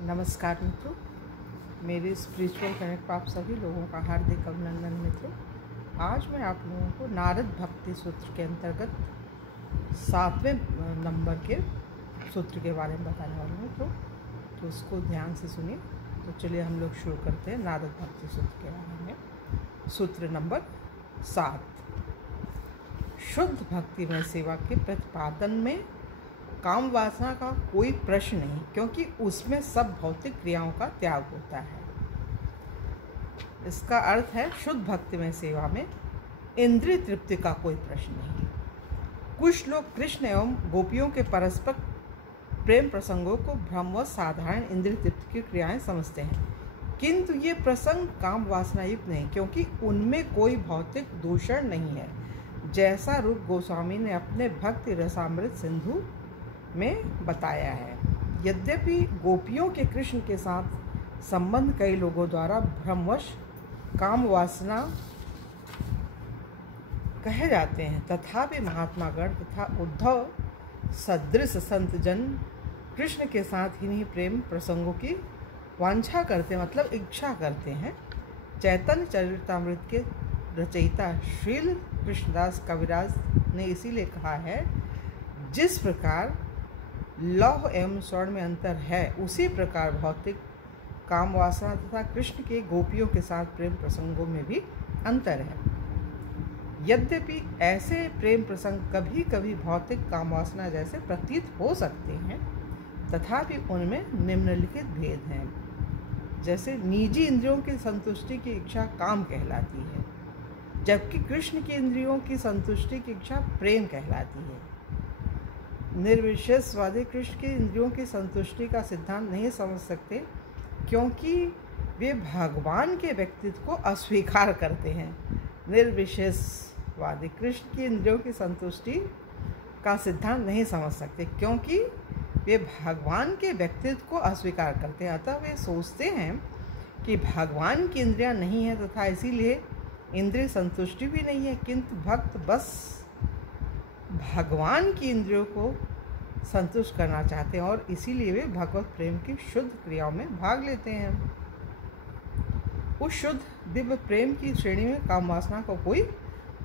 नमस्कार मित्रों, मेरे स्पिरिचुअल कनेक्ट पर आप सभी लोगों का हार्दिक अभिनंदन मित्रों। आज मैं आप लोगों को नारद भक्ति सूत्र के अंतर्गत 7वें नंबर के सूत्र के बारे में बताने वाला हूँ तो उसको ध्यान से सुनिए। तो चलिए हम लोग शुरू करते हैं नारद भक्ति सूत्र के बारे में। सूत्र नंबर 7। शुद्ध भक्तिमय सेवा के प्रतिपादन में काम वासना का कोई प्रश्न नहीं, क्योंकि उसमें सब भौतिक क्रियाओं का त्याग होता है। इसका अर्थ है शुद्ध भक्तिमय सेवा में इंद्रिय तृप्ति का कोई प्रश्न नहीं। कुछ लोग कृष्ण एवं गोपियों के परस्पर प्रेम प्रसंगों को भ्रम व साधारण इंद्रिय तृप्ति की क्रियाएं समझते हैं, किंतु ये प्रसंग काम वासना युक्त नहीं, क्योंकि उनमें कोई भौतिक दूषण नहीं है, जैसा रूप गोस्वामी ने अपने भक्ति रसामृत सिंधु में बताया है। यद्यपि गोपियों के कृष्ण के साथ संबंध कई लोगों द्वारा भ्रमवश काम वासना कहे जाते हैं, तथापि महात्मागण तथा उद्धव सदृश संत जन कृष्ण के साथ इन्हीं प्रेम प्रसंगों की वांछा करते, मतलब इच्छा करते हैं। चैतन्य चरितामृत के रचयिता श्रील कृष्णदास कविराज ने इसीलिए कहा है, जिस प्रकार लौह एवं स्वर्ण में अंतर है, उसी प्रकार भौतिक काम वासना तथा कृष्ण के गोपियों के साथ प्रेम प्रसंगों में भी अंतर है। यद्यपि ऐसे प्रेम प्रसंग कभी कभी भौतिक काम वासना जैसे प्रतीत हो सकते हैं, तथापि उनमें निम्नलिखित भेद हैं। जैसे निजी इंद्रियों की संतुष्टि की इच्छा काम कहलाती है, जबकि कृष्ण की इंद्रियों की संतुष्टि की इच्छा प्रेम कहलाती है। निर्विशेषवादी कृष्ण की इंद्रियों की संतुष्टि का सिद्धांत नहीं समझ सकते, क्योंकि वे भगवान के व्यक्तित्व को अस्वीकार करते हैं। निर्विशेषवादी कृष्ण की इंद्रियों की संतुष्टि का सिद्धांत नहीं समझ सकते, क्योंकि वे भगवान के व्यक्तित्व को अस्वीकार करते हैं। अतः वे सोचते हैं कि भगवान की इंद्रियां नहीं है तथा इसीलिए इंद्रिय संतुष्टि भी नहीं है, किंतु भक्त बस भगवान की इंद्रियों को संतुष्ट करना चाहते हैं और इसीलिए वे भगवत प्रेम की शुद्ध क्रियाओं में भाग लेते हैं। उस शुद्ध दिव्य प्रेम की श्रेणी में काम वासना का कोई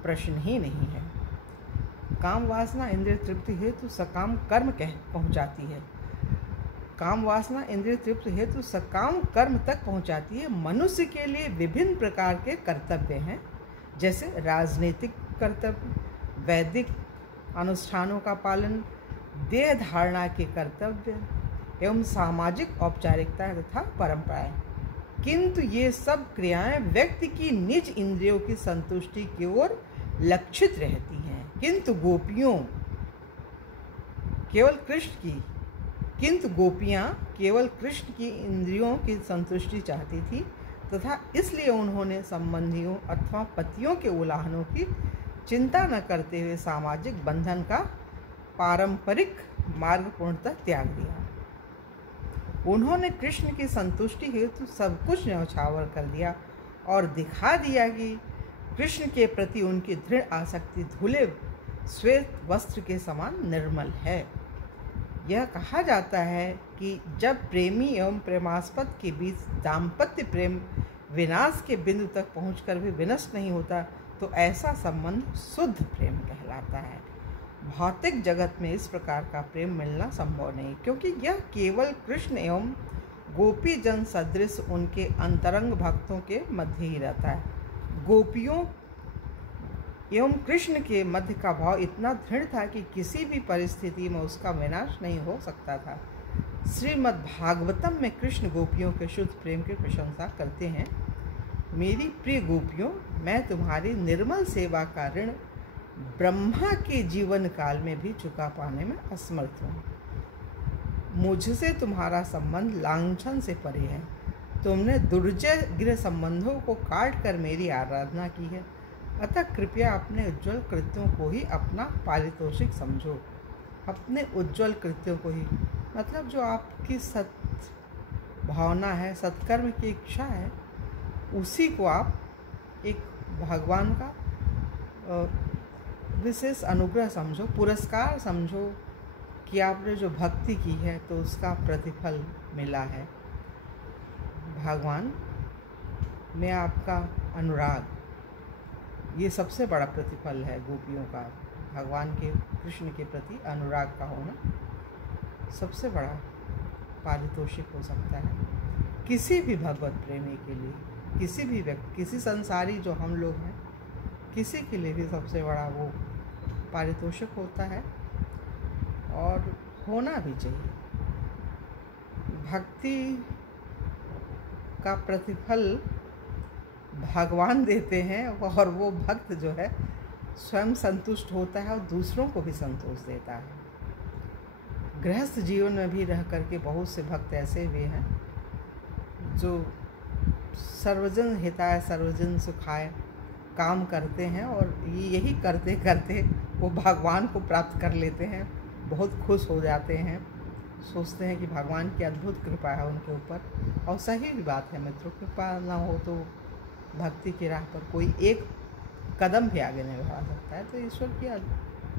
प्रश्न ही नहीं है। काम वासना इंद्रिय तृप्ति हेतु सकाम कर्म पहुंचाती है। काम वासना इंद्रिय तृप्ति हेतु सकाम कर्म तक पहुंचाती है। मनुष्य के लिए विभिन्न प्रकार के कर्तव्य हैं, जैसे राजनीतिक कर्तव्य, वैदिक अनुष्ठानों का पालन, देह धारणा के कर्तव्य एवं सामाजिक औपचारिकता तथा परंपराएं। किंतु ये सब क्रियाएं व्यक्ति की निज इंद्रियों की संतुष्टि की ओर लक्षित रहती हैं, किंतु गोपियां केवल कृष्ण की इंद्रियों की संतुष्टि चाहती थी, तथा इसलिए उन्होंने संबंधियों अथवा पतियों के उल्लंघनों की चिंता न करते हुए सामाजिक बंधन का पारंपरिक मार्ग पूर्णतः त्याग दिया। उन्होंने कृष्ण की संतुष्टि हेतु सब कुछ न्यौछावर कर दिया और दिखा दिया कि कृष्ण के प्रति उनकी दृढ़ आसक्ति धुले श्वेत वस्त्र के समान निर्मल है। यह कहा जाता है कि जब प्रेमी एवं प्रेमास्पद के बीच दाम्पत्य प्रेम विनाश के बिंदु तक पहुंचकर भी विनष्ट नहीं होता, तो ऐसा संबंध शुद्ध प्रेम कहलाता है। भौतिक जगत में इस प्रकार का प्रेम मिलना संभव नहीं, क्योंकि यह केवल कृष्ण एवं गोपी जन सदृश उनके अंतरंग भक्तों के मध्य ही रहता है। गोपियों एवं कृष्ण के मध्य का भाव इतना दृढ़ था कि किसी भी परिस्थिति में उसका विनाश नहीं हो सकता था। श्रीमद् भागवतम में कृष्ण गोपियों के शुद्ध प्रेम की प्रशंसा करते हैं। मेरी प्रिय गोपियों, मैं तुम्हारी निर्मल सेवा का ऋण ब्रह्मा के जीवन काल में भी चुका पाने में असमर्थ हूँ। मुझसे तुम्हारा संबंध लांछन से परे है। तुमने दुर्जय गृह संबंधों को काट कर मेरी आराधना की है, अतः कृपया अपने उज्ज्वल कृत्यों को ही अपना पारितोषिक समझो। अपने उज्ज्वल कृत्यों को ही, मतलब जो आपकी सत भावना है, सत्कर्म की इच्छा है, उसी को आप एक भगवान का विशेष अनुग्रह समझो, पुरस्कार समझो कि आपने जो भक्ति की है तो उसका प्रतिफल मिला है। भगवान में आपका अनुराग, ये सबसे बड़ा प्रतिफल है गोपियों का। भगवान के कृष्ण के प्रति अनुराग का होना सबसे बड़ा पारितोषिक हो सकता है किसी भी भगवत प्रेमी के लिए। किसी भी व्यक्ति, किसी संसारी जो हम लोग हैं, किसी के लिए भी सबसे बड़ा वो पारितोषिक होता है और होना भी चाहिए। भक्ति का प्रतिफल भगवान देते हैं और वो भक्त जो है स्वयं संतुष्ट होता है और दूसरों को भी संतोष देता है। गृहस्थ जीवन में भी रह करके बहुत से भक्त ऐसे भी हैं जो सर्वजन हिताय सर्वजन सुखाय काम करते हैं और यही करते करते वो भगवान को प्राप्त कर लेते हैं, बहुत खुश हो जाते हैं, सोचते हैं कि भगवान की अद्भुत कृपा है उनके ऊपर। और सही भी बात है मित्रों, कृपा ना हो तो भक्ति की राह पर कोई एक कदम भी आगे नहीं बढ़ा सकता है। तो ईश्वर की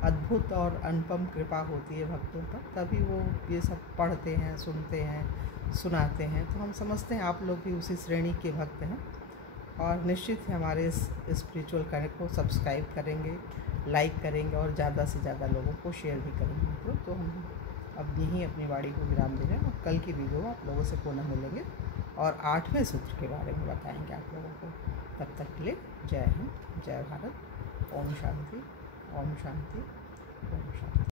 अद्भुत और अनुपम कृपा होती है भक्तों पर, तभी वो ये सब पढ़ते हैं, सुनते हैं, सुनाते हैं। तो हम समझते हैं आप लोग भी उसी श्रेणी के भक्त हैं और निश्चित ही हमारे इस स्पिरिचुअल कनेक्ट को सब्सक्राइब करेंगे, लाइक करेंगे और ज़्यादा से ज़्यादा लोगों को शेयर भी करेंगे। तो हम अब यहीं अपनी वाणी को विराम दे रहे हैं और कल की वीडियो में आप लोगों से पुनः मिलेंगे और 8वें सूत्र के बारे में बताएंगे आप लोगों को। तब तक के लिए जय हिंद, जय भारत, ओम शांति, ओम शांति, ओम शांति।